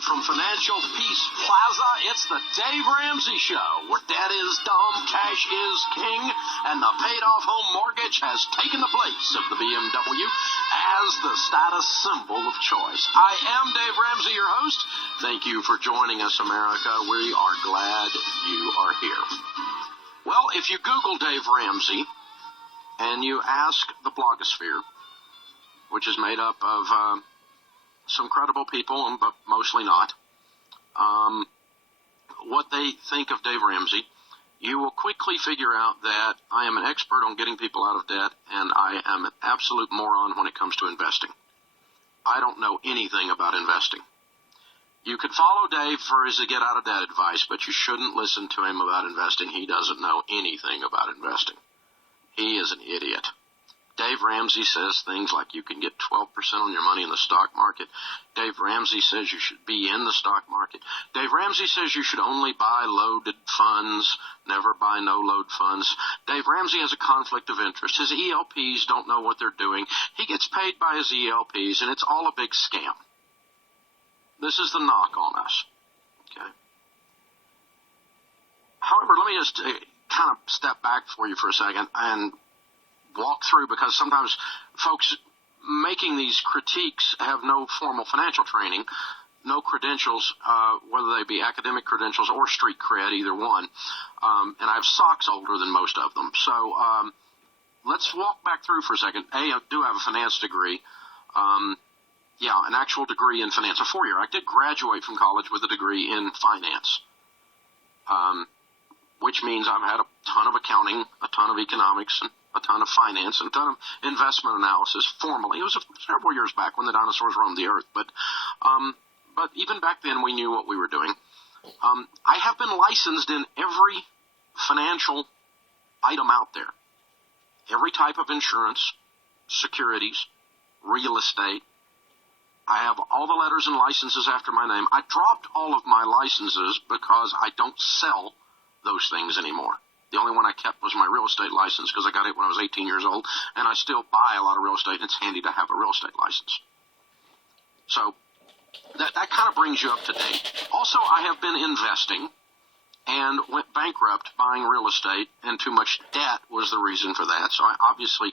Live from Financial Peace Plaza, it's the Dave Ramsey Show, where debt is dumb, cash is king, and the paid-off home mortgage has taken the place of the BMW as the status symbol of choice. I am Dave Ramsey, your host. Thank you for joining us, America. We are glad you are here. Well, if you Google Dave Ramsey and you ask the blogosphere, which is made up of some credible people, but mostly not, what they think of Dave Ramsey, you will quickly figure out that I am an expert on getting people out of debt, and I am an absolute moron when it comes to investing. I don't know anything about investing. You could follow Dave for his get out of debt advice, but you shouldn't listen to him about investing. He doesn't know anything about investing. He is an idiot. Dave Ramsey says things like you can get 12% on your money in the stock market. Dave Ramsey says you should be in the stock market. Dave Ramsey says you should only buy loaded funds, never buy no-load funds. Dave Ramsey has a conflict of interest. His ELPs don't know what they're doing. He gets paid by his ELPs, and it's all a big scam. This is the knock on us. Okay. However, let me just kind of step back for you for a second and walk through, because sometimes folks making these critiques have no formal financial training, no credentials, whether they be academic credentials or street cred, either one. And I have socks older than most of them. So let's walk back through for a second. I do have a finance degree. An actual degree in finance, a 4-year. I did graduate from college with a degree in finance, which means I've had a ton of accounting, a ton of economics, and a ton of finance, and a ton of investment analysis formally. It was several years back when the dinosaurs roamed the earth, but even back then we knew what we were doing. I have been licensed in every financial item out there, every type of insurance, securities, real estate. I have all the letters and licenses after my name. I dropped all of my licenses because I don't sell those things anymore. The only one I kept was my real estate license, because I got it when I was 18 years old, and I still buy a lot of real estate, and it's handy to have a real estate license. So that kind of brings you up to date. Also, I have been investing and went bankrupt buying real estate, and too much debt was the reason for that. So I obviously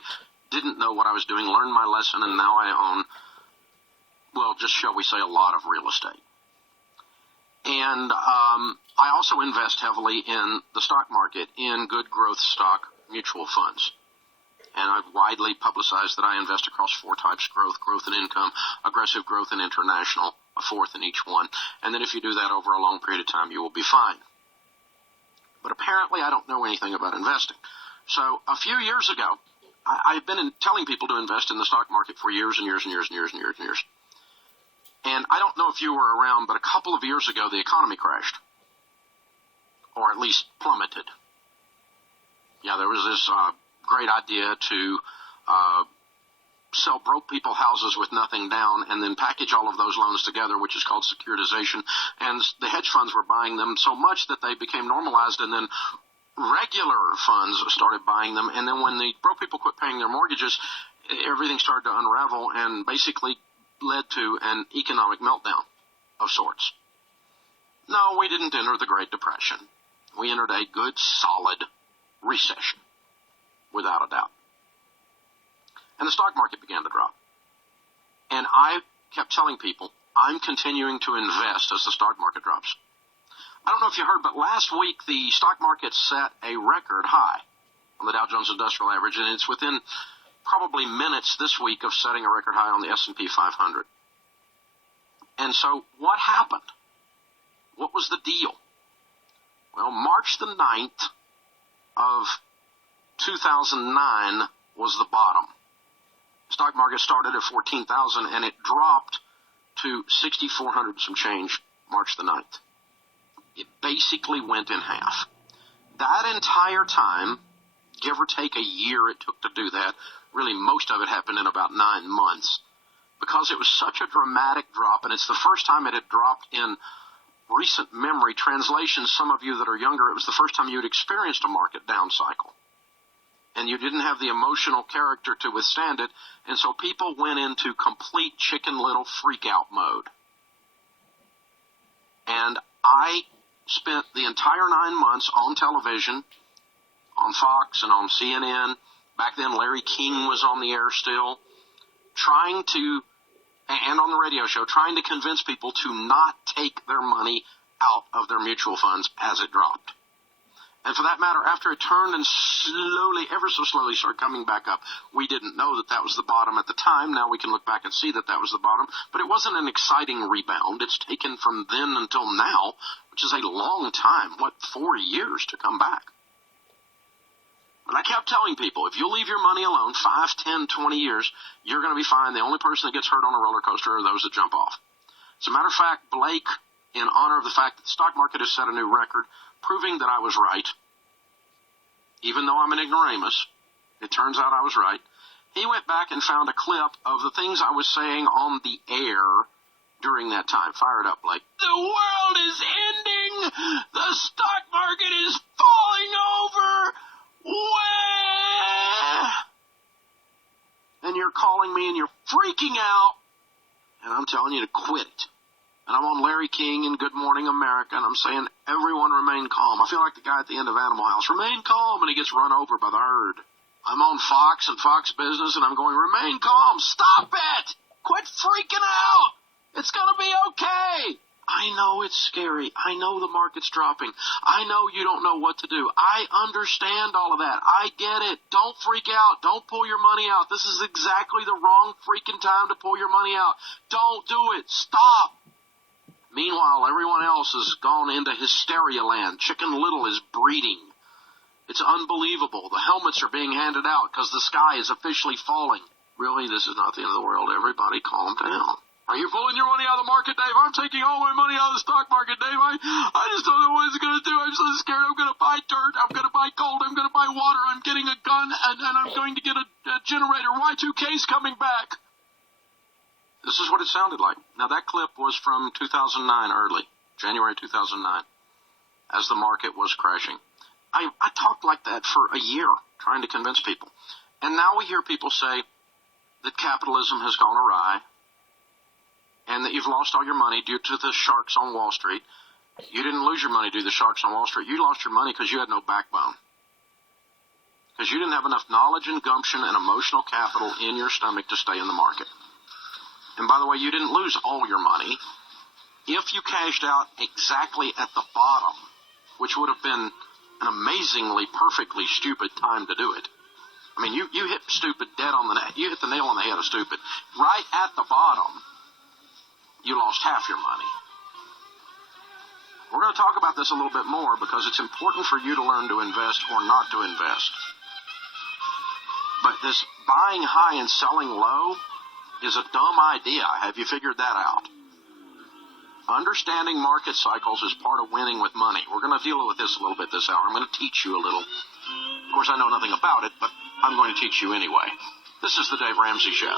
didn't know what I was doing, learned my lesson, and now I own, just shall we say, a lot of real estate. And I also invest heavily in the stock market, in good growth stock mutual funds. And I've widely publicized that I invest across 4 types: growth and income, aggressive growth and international, a 4th in each one. And then if you do that over a long period of time, you will be fine. But apparently I don't know anything about investing. So a few years ago, I've been telling people to invest in the stock market for years and years and years and years and years and years. And I don't know if you were around, but a couple of years ago, the economy crashed, or at least plummeted. Yeah, there was this great idea to sell broke people houses with nothing down and then package all of those loans together, which is called securitization. And the hedge funds were buying them so much that they became normalized, and then regular funds started buying them. And then when the broke people quit paying their mortgages, everything started to unravel and basically led to an economic meltdown of sorts. No, we didn't enter the Great Depression. We entered a good, solid recession, without a doubt. And the stock market began to drop. And I kept telling people, I'm continuing to invest as the stock market drops. I don't know if you heard, but last week the stock market set a record high on the Dow Jones Industrial Average, and it's within probably minutes this week of setting a record high on the S&P 500. And so what happened? What was the deal? Well, March the 9th of 2009 was the bottom. Stock market started at 14,000 and it dropped to 6,400 some change March the 9th. It basically went in half. That entire time, give or take a year it took to do that, really most of it happened in about 9 months, because it was such a dramatic drop, and it's the first time it had dropped in recent memory. Translation, some of you that are younger, it was the first time you had experienced a market down cycle. And you didn't have the emotional character to withstand it, and so people went into complete Chicken Little freak-out mode. And I spent the entire 9 months on television, on Fox and on CNN. Back then, Larry King was on the air still, and on the radio show, trying to convince people to not take their money out of their mutual funds as it dropped. And for that matter, after it turned and slowly, ever so slowly, started coming back up, we didn't know that that was the bottom at the time. Now we can look back and see that that was the bottom. But it wasn't an exciting rebound. It's taken from then until now, which is a long time, 4 years to come back. But I kept telling people, if you leave your money alone 5, 10, 20 years, you're going to be fine. The only person that gets hurt on a roller coaster are those that jump off. As a matter of fact, Blake, in honor of the fact that the stock market has set a new record, proving that I was right, even though I'm an ignoramus, it turns out I was right. He went back and found a clip of the things I was saying on the air during that time. Fire it up, Blake. The world is ending. The stock market is falling over. And you're calling me and you're freaking out, and I'm telling you to quit it. And I'm on Larry King and Good Morning America, and I'm saying, everyone remain calm. I feel like the guy at the end of Animal House. Remain calm, and he gets run over by the herd. I'm on Fox and Fox Business, and I'm going, remain calm. Stop it. Quit freaking out. It's going to be okay. I know it's scary. I know the market's dropping. I know you don't know what to do. I understand all of that. I get it. Don't freak out. Don't pull your money out. This is exactly the wrong freaking time to pull your money out. Don't do it. Stop. Meanwhile, everyone else has gone into hysteria land. Chicken Little is breeding. It's unbelievable. The helmets are being handed out because the sky is officially falling. Really, this is not the end of the world. Everybody calm down. Are you pulling your money out of the market, Dave? I'm taking all my money out of the stock market, Dave. I just don't know what it's going to do. I'm so scared. I'm going to buy dirt. I'm going to buy gold. I'm going to buy water. I'm getting a gun, and I'm going to get a generator. Y2K's coming back. This is what it sounded like. Now, that clip was from 2009, early, January 2009, as the market was crashing. I talked like that for a year, trying to convince people. And now we hear people say that capitalism has gone awry, and that you've lost all your money due to the sharks on Wall Street. You didn't lose your money due to the sharks on Wall Street. You lost your money because you had no backbone. Because you didn't have enough knowledge and gumption and emotional capital in your stomach to stay in the market. And by the way, you didn't lose all your money if you cashed out exactly at the bottom, which would have been an amazingly, perfectly stupid time to do it. I mean, you hit stupid dead on the neck. You hit the nail on the head of stupid. Right at the bottom, you lost half your money. We're going to talk about this a little bit more because it's important for you to learn to invest or not to invest. But this buying high and selling low is a dumb idea. Have you figured that out? Understanding market cycles is part of winning with money. We're going to deal with this a little bit this hour. I'm going to teach you a little. Of course, I know nothing about it, but I'm going to teach you anyway. This is the Dave Ramsey Show.